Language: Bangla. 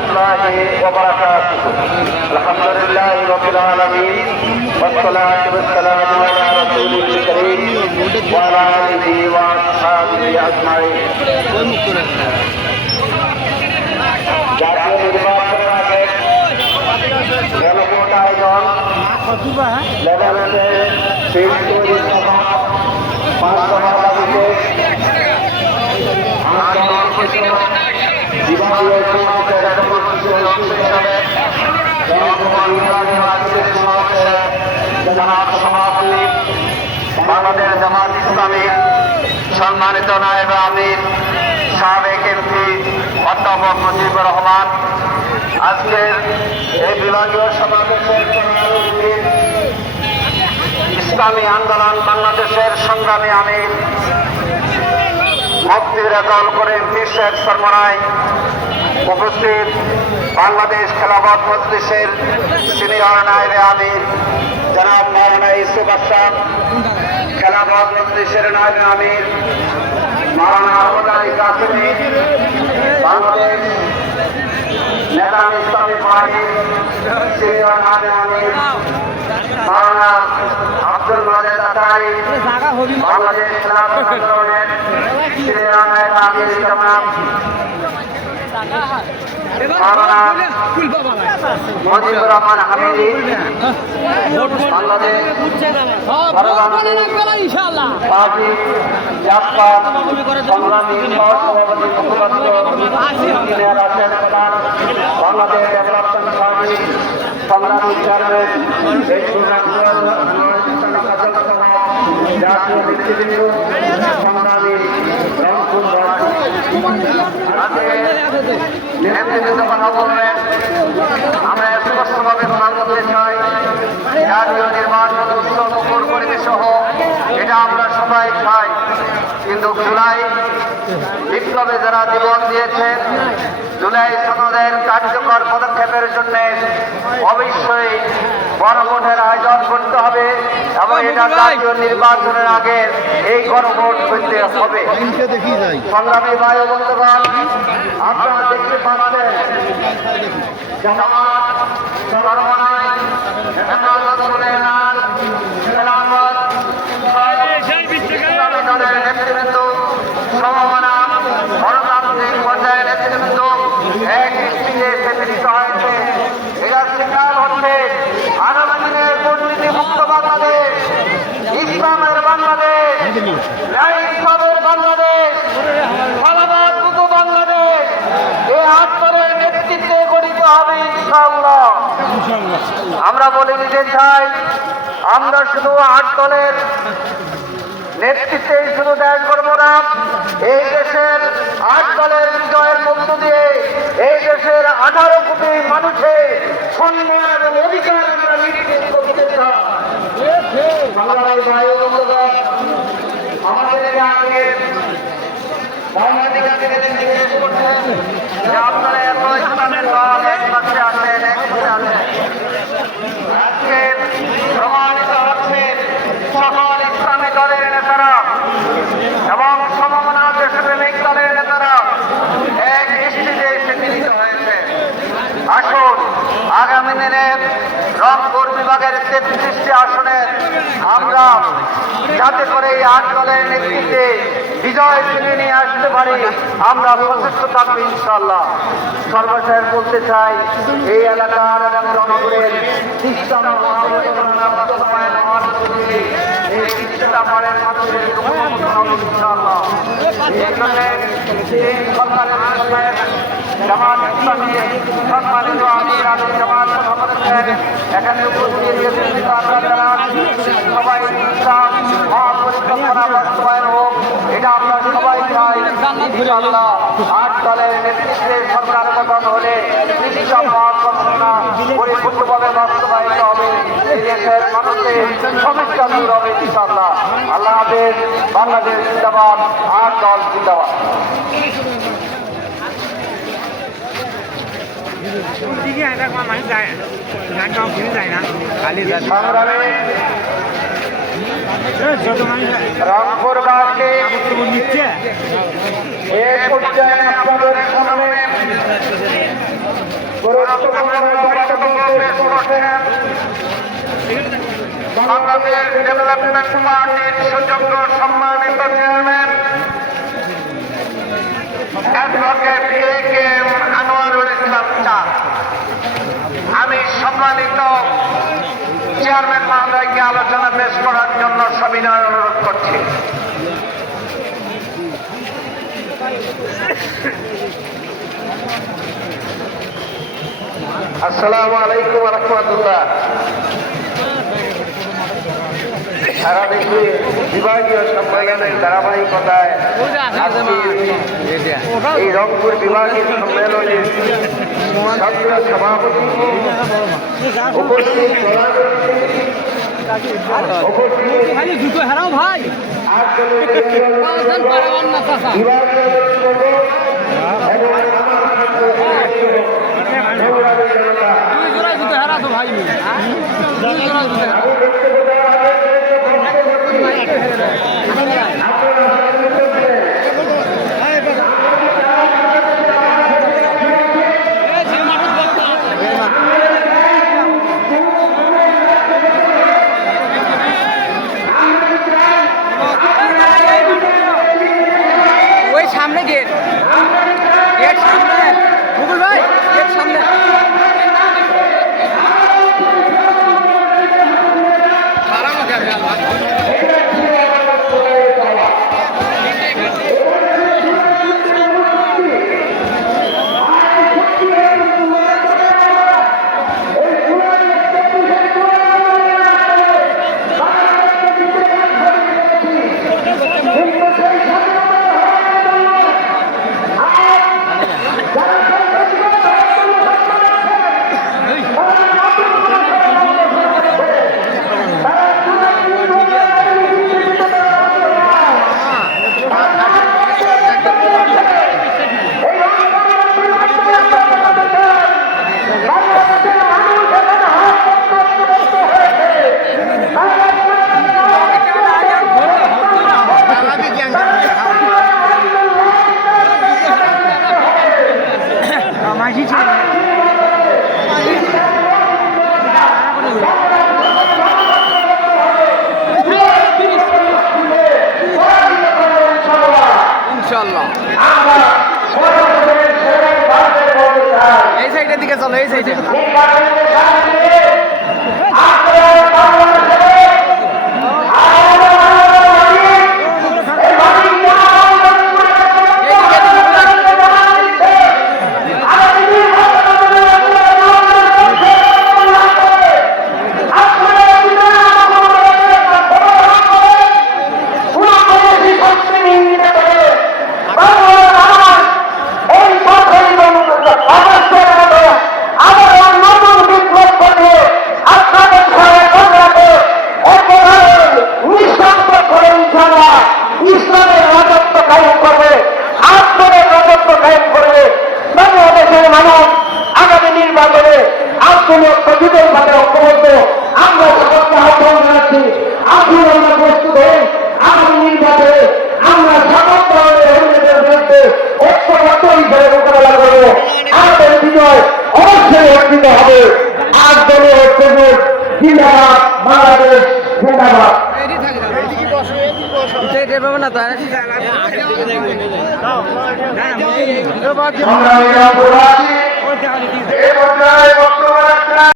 الله وبركاته. الحمد لله رب العالمين والصلاة والسلام على رسوله الكريم وعلى آله وأصحابه أجمعين. জাতীয় নির্বাচনের আগে গণভোট আয়োজন লেভেলে ফিল্ড তৈরি সভা 5 দফা দাবিতে বাংলাদেশ জামাত ইসলামী সম্মানিত নায়েবে আমির সাবেক এমপি অধ্যাপক মুজিবুর রহমান আজকের এই বিভাগীয় সমাবেশের ইসলামী আন্দোলন বাংলাদেশের সংগ্রামী আমির মুফতি রেজাউল করিম পীর সাহেব সরমনাই উপস্থিত বাংলাদেশ খেলাফত মজলিসের সিনিয়র নায়েবে আমির জনাব মাওলানা ইউসুফ আশরাফ, খেলাফত মজলিসের নায়েবে আমির মাওলানা আহমদ আলী কাসেমি, বাংলাদেশ নেতা ইসলামী পার্টি সিনিয়র নায়েবে আমির মাওলানা আব্দুল মাজেদ আতারি, বাংলাদেশ খেলাফত আন্দোলনের সিনিয়র নায়েবে আমির জনাব মাওলানা মুজিবুর রহমান হামিদি, বাংলাদেশ পার্টি জাসপাত সংগ্রামী সহসভাপতি মুখপাত্র ইঞ্জিনিয়ার আছেন প্রধান, বাংলাদেশ ডেভেলপমেন্ট পার্টি সংগ্রামী চেয়ারম্যান জাতীয় নেতৃবৃন্দ সংগ্রামী রংপুর নেতৃবৃন্দ কথা বলবেন। আমরা স্পষ্টভাবে প্রধান করতে চাই, জাতীয় নির্বাচন উৎসব মুখর পরিবেশ সহ এটা আমরা সবাই চাই, কিন্তু জুলাই বিপ্লবে যারা জীবন দিয়েছেন, জুলাই সনদের কার্যকর পদক্ষেপের জন্য অবশ্যই গণভোটের আয়োজন করতে হবে এবং এটা জাতীয় নির্বাচনের আগে এই গণভোট করতে হবে। সংগ্রামী ভাই ও বন্ধুগণ, আপনারা দেখতে পাচ্ছেন জামাত চরমনাই হেফাজত সুলেমান খেলাফত ইসলামী দলের নেতৃবৃন্দ সমমনা গণতান্ত্রিক পর্যায়ের নেতৃবৃন্দ এক দৃষ্টিতে মিলিত হয়েছে। এরা সিগন্যাল হচ্ছে আগামী দিনের দুর্নীতি মুক্ত বাংলাদেশ, ইসলামের বাংলাদেশ, ন্যায়-ইনসাফের বাংলাদেশ, ফলাবাদ মুক্ত বাংলাদেশ। এই আটদলের নেতৃত্বে গঠিত হবে ইনশাআল্লাহ। আমরা বলে দিতে চাই, আমরা শুধু আটদলের নেতৃত্বে শুধু দেশ করব না, এই দেশের 8 দলের বিজয়ের মধ্য দিয়ে এই দেশের 18 কোটি মানুষের সম্মান এবং অধিকার আমরা নিশ্চিত করতে চাই। বাংলাদেশ ভাই বন্ধুগণ, আমাদের আগে বাংলাদেশ থেকে জিজ্ঞেস করছেন যে আপনারা এত ইসলামের দল এক পাশে আছেন, একসাথে আছেন, আজকে প্রমাণিত হচ্ছে সকল ইসলামী দলের নেতারা এবং সমমনা দেশপ্রেমিক দলের নেতারা এক দৃষ্টিতে এসে মিলিত হয়েছে। আসুন আগামী দিনে রংপুর বিভাগের 33টি আসনে আমরা যাতে করে এই 8 দলের নেতৃত্বে বিজয় ফিরিয়ে নিয়ে আসতে পারি, আমরা প্রচেষ্ট থাকবো ইনশাআল্লাহ। সর্বশেষ বলতে চাই, এই এলাকার এবং রংপুরের ইসলাম এই চিন্তা করেন মানুষের ইনশাআল্লাহ। এই জন্য সরকারের জামাত ইসলামী সম্মানিত আমির আমির জামাত এখানে উপস্থিত সবাই ইসলাম মহাপরিকল্পনা বাস্তবায়ন হোক, এটা আমরা সবাই চাই ইনশাআল্লাহ। 8 দলের নেতৃত্বে সরকার গঠন হলে ইসলাম মহাপরিকল্পনা পরিপূর্ণভাবে বাস্তবায়িত হবে, এই দেশের মানুষের সমস্যা দূর হবে ইনশাআল্লাহ। আল্লাহ হাফেজ। বাংলাদেশ জিন্দাবাদ, 8 দল জিন্দাবাদ। রংপুরবাসী এই পর্যায়ে আপনাদের সামনে বাংলাদেশ ডেভেলপমেন্ট পার্টির সুযোগ্য সম্মানিত chairman advocate A K M Anwarul Islam Chand. আমি সম্মানিত চেয়ারম্যান মহোদয়কে আলোচনা পেশ করার জন্য সবিনয় অনুরোধ করছি। আসসালামু আলাইকুম রহমতুল্লাহ। সারা দেশে বিভাগীয় সম্মেলনের ধারাবাহিকতায় এই রংপুর বিভাগীয় সম্মেলনের ছাত্র সভাপতি উপস্থিত সামনে গেট সামনে মুকুল ভাই গেট সামনে এই সাইডের দিকে চলো, এই সাইডে আমরা